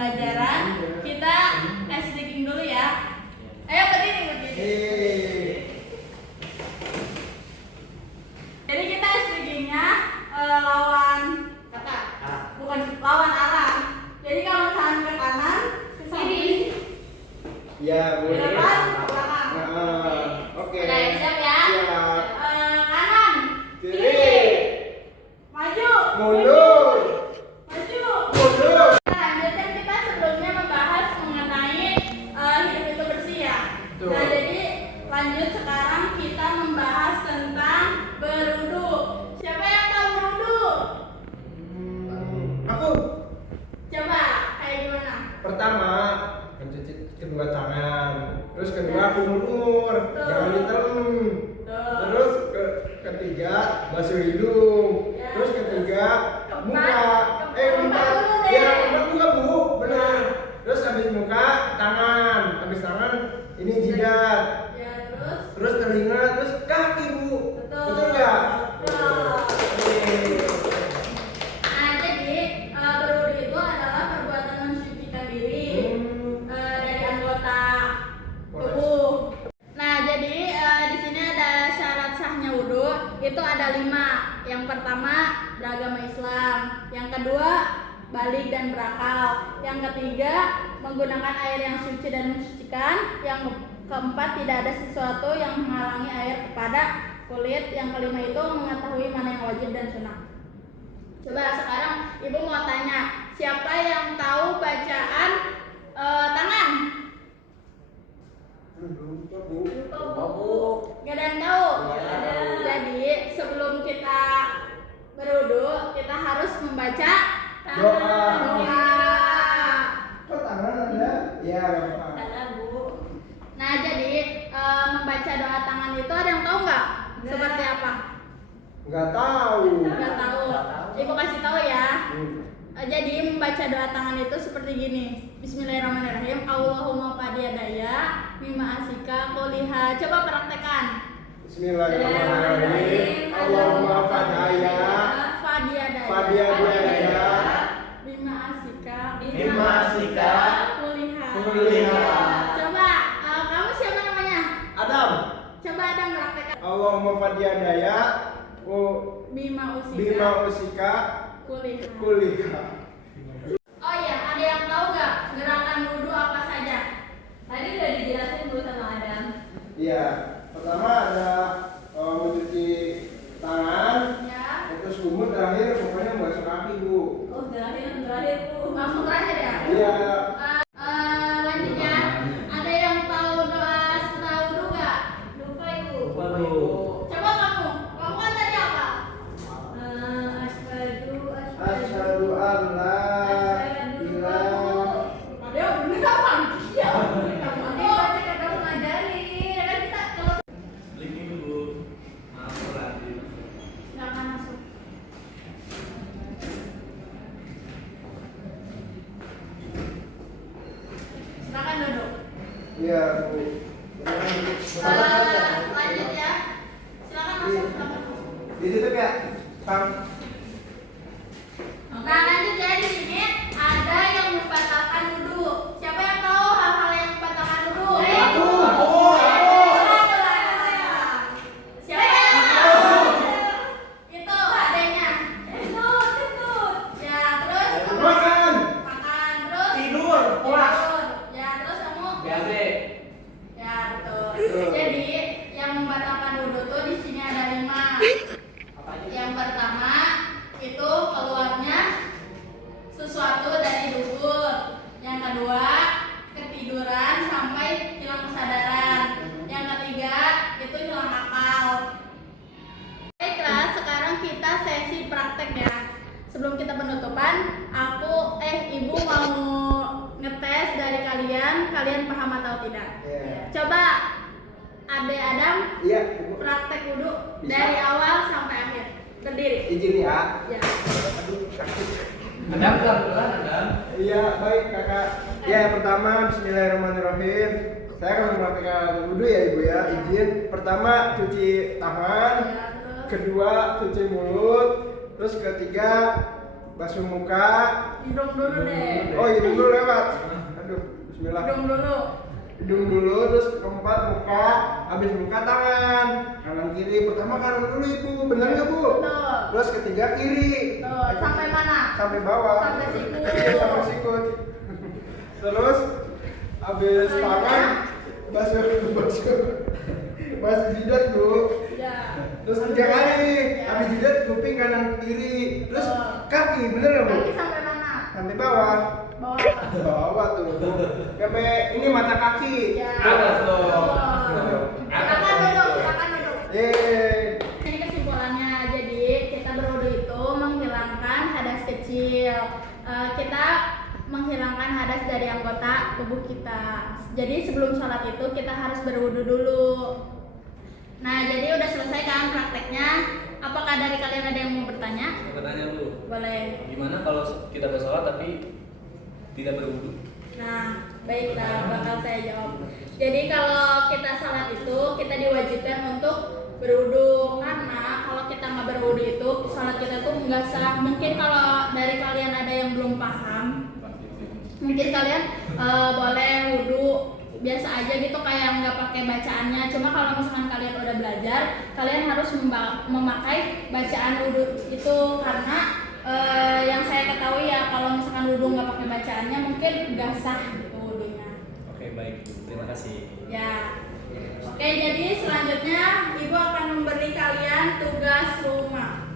pembelajaran. Kita ice breaking dulu ya. Ayo berdiri. Jadi kita ice breakingnya lawan kata, bukan lawan arah. Jadi kalau tangan ke kanan, ke samping. Ya, boleh. Ke depan, ke belakang. Oke. Udah siap ya? Siap. Kanan, Kiri. maju, Mundur. maju. Mundur. Lanjutkan kita sebelumnya membahas mengenai hidup itu bersih ya. Betul. Nah jadi lanjut sekarang kita membahas tentang berwudu. Siapa yang tahu berwudu? Aku. Coba kayak gimana? Pertama, mencuci kedua tangan. Terus kedua kumur. Betul. Jangan ditelan. Tuh. Terus ketiga basuh hidung. Ya. Terus ketiga Keempat. muka. Keempat Muka. dulu deh. Ya, keempat muka bu, benar. Terus habis muka tangan. Habis tangan ini jidat. Ya terus. Terus telinga, terus kaki bu. Betul. Betul nggak? Betul. Oke. Nah jadi berwudu itu adalah perbuatan mensucikan diri dari anggota tubuh. Nah jadi di sini ada syarat sahnya wudu itu ada 5. Yang pertama beragama Islam, yang kedua balik dan berakal, yang ketiga menggunakan air yang suci dan mensucikan, yang keempat tidak ada sesuatu yang menghalangi air kepada kulit, yang kelima itu mengetahui mana yang wajib dan sunnah. Coba sekarang ibu mau tanya, siapa yang tahu bacaan tangan? Lupa bu. Gak ada yang tahu. Gak ada. Jadi sebelum kita berwudu kita harus membaca Doa. Doa. Kok tangan ada? Ya, gampang. Ada bu. Nah jadi membaca doa tangan itu ada yang tahu nggak? Seperti apa? Nggak tahu. Nggak tahu. Ibu kasih tahu ya. Hmm. Jadi membaca doa tangan itu seperti gini. Bismillahirrahmanirrahim. Allahumma fadiyadaya mimma asika kuliha. Coba praktekan. Bismillahirrahmanirrahim. Allahumma fadaya. Fadiyadaya mimma asika kuliha. Coba kamu siapa namanya? Adam. Coba Adam praktekan. Allahumma fadiyadaya. Bima Bima usika kuliha. kuliha. Oh iya, ada yang tahu nggak gerakan wudu apa saja? Tadi udah dijelasin dulu sama Adam. Iya. Pertama ada mencuci tangan. Ya. Terus kumur terakhir pokoknya membasuh kaki bu. Oh, terakhir Bu. Langsung terakhir ya. Iya. Lanjut ya. Ada yang tahu doa setelah wudu nggak? Lupa Ibu. Coba kamu. Kamu kan tadi apa? Asyhadu an la ilaha. Ada bener apa? Iya. Nanti baca kata mengajari. Kan kita kalau Silakan masuk. Silakan duduk. Iya bu. Lanjut ya. Silakan masuk. Silakan masuk. Di situ kayak pam. Nah lanjut ya, di sini ada yang membatalkan wudu. Siapa yang tahu hal-hal yang membatalkan wudu? Aku. Siapa yang tahu? Itu adanya. Ya terus kamu Makan. makan terus Tidur, pulas. tidur. Ya terus kamu. Ya betul. Betul. Jadi yang membatalkan wudu tuh di sini ada 5. Yang pertama itu keluarnya sesuatu dari dubur. Yang kedua ketiduran sampai hilang kesadaran. Yang ketiga itu hilang akal. Baiklah, sekarang kita sesi praktek ya. Sebelum kita penutupan, ibu mau ngetes dari kalian paham atau tidak? Iya. Coba Ade Adam Iya. Bu. praktek wudu Bisa. dari awal sampai akhir. Berdiri. Izin ya. Ya. Aduh, sakit. Adam pelan-pelan Adam. Iya, baik kakak. Ya, pertama Bismillahirrahmanirrahim. Saya akan mempraktikkan wudhu ya ibu ya. Izin. Pertama cuci tangan. Ya, terus. Kedua cuci mulut. Terus ketiga basuh muka. Hidung dulu deh. Oh, hidung dulu lewat. Aduh, bismillah. Hidung dulu. Hidung dulu, terus keempat muka, habis muka tangan, kanan kiri. Pertama kanan dulu ibu, benar nggak bu? Betul. Terus ketiga kiri. Tuh, sampai mana? Sampai bawah. Sampai siku. Iya, sampai sikut. Terus habis tangan, basuh jidat bu. Ya. Terus 3 kali, habis jidat kuping kanan kiri. Terus kaki, bener nggak bu? Kaki sampai mana? Sampai bawah. Bawah apa? Bawah tuh bu. Sampai ini mata kaki. Ya. Atas dong. Silakan duduk, silakan duduk. Yeay. Ini kesimpulannya, jadi kita berwudu itu menghilangkan hadas kecil. Kita menghilangkan hadas dari anggota tubuh kita. Jadi sebelum sholat itu kita harus berwudu dulu. Nah, jadi udah selesai kan prakteknya? Apakah dari kalian ada yang mau bertanya? Mau bertanya lu, Boleh. gimana kalau kita bersolat tapi tidak berwudu? Nah, baiklah, bakal saya jawab. Jadi kalau kita salat itu kita diwajibkan untuk berwudu, karena kalau kita nggak berwudu itu salat kita tuh nggak sah. Mungkin kalau dari kalian ada yang belum paham, mungkin kalian boleh wudu biasa aja gitu kayak nggak pakai bacaannya. Cuma kalau misalkan kalian udah belajar, kalian harus memakai bacaan wudu itu, karena yang saya ketahui ya kalau misalkan wudu nggak pakai bacaannya mungkin nggak sah gitu wudunya. Oke, baik. Terima kasih. Ya. Oke, jadi selanjutnya Ibu akan memberi kalian tugas rumah.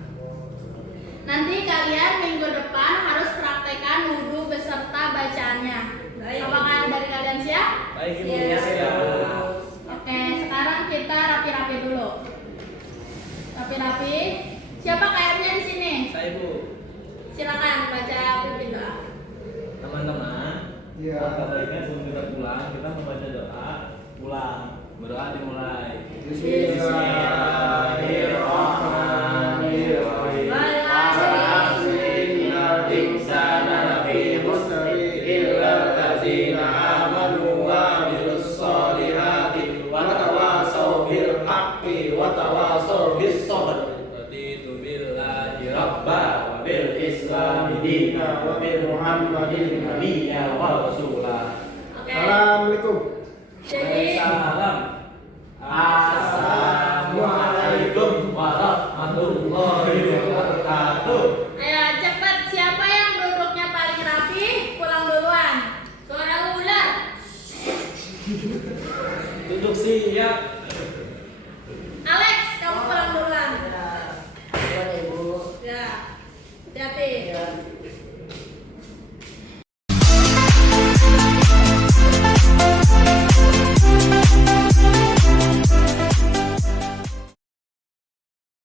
Nanti kalian minggu depan harus praktekkan wudu beserta bacaannya. Apakah dari kalian siap? Baik, Ibu. Siap. Siap. Oke, sekarang kita rapi-rapi dulu. Rapi-rapi. Siapa KM-nya di sini? Saya, Bu. Silakan baca pimpin doa. Teman-teman, Iya. alangkah baiknya sebelum kita pulang, kita membaca doa pulang. Berdoa dimulai. Bismillahirrahmanirrahim. Innal insana lafi khusr illa allazina amanu wa amilus solihati wa tawasaw bil haqqi wa tawasaw bis sabr. Raditu billahi rabba wa Bil Islami dina wa bil Muhammadin nabiyya wa rasula. Oke. Assalamualaikum. Jadi Salam. Assalamualaikum warahmatullahi wabarakatuh. ayo cepat, siapa yang duduknya paling rapi pulang duluan. Suara ular. Duduk siap.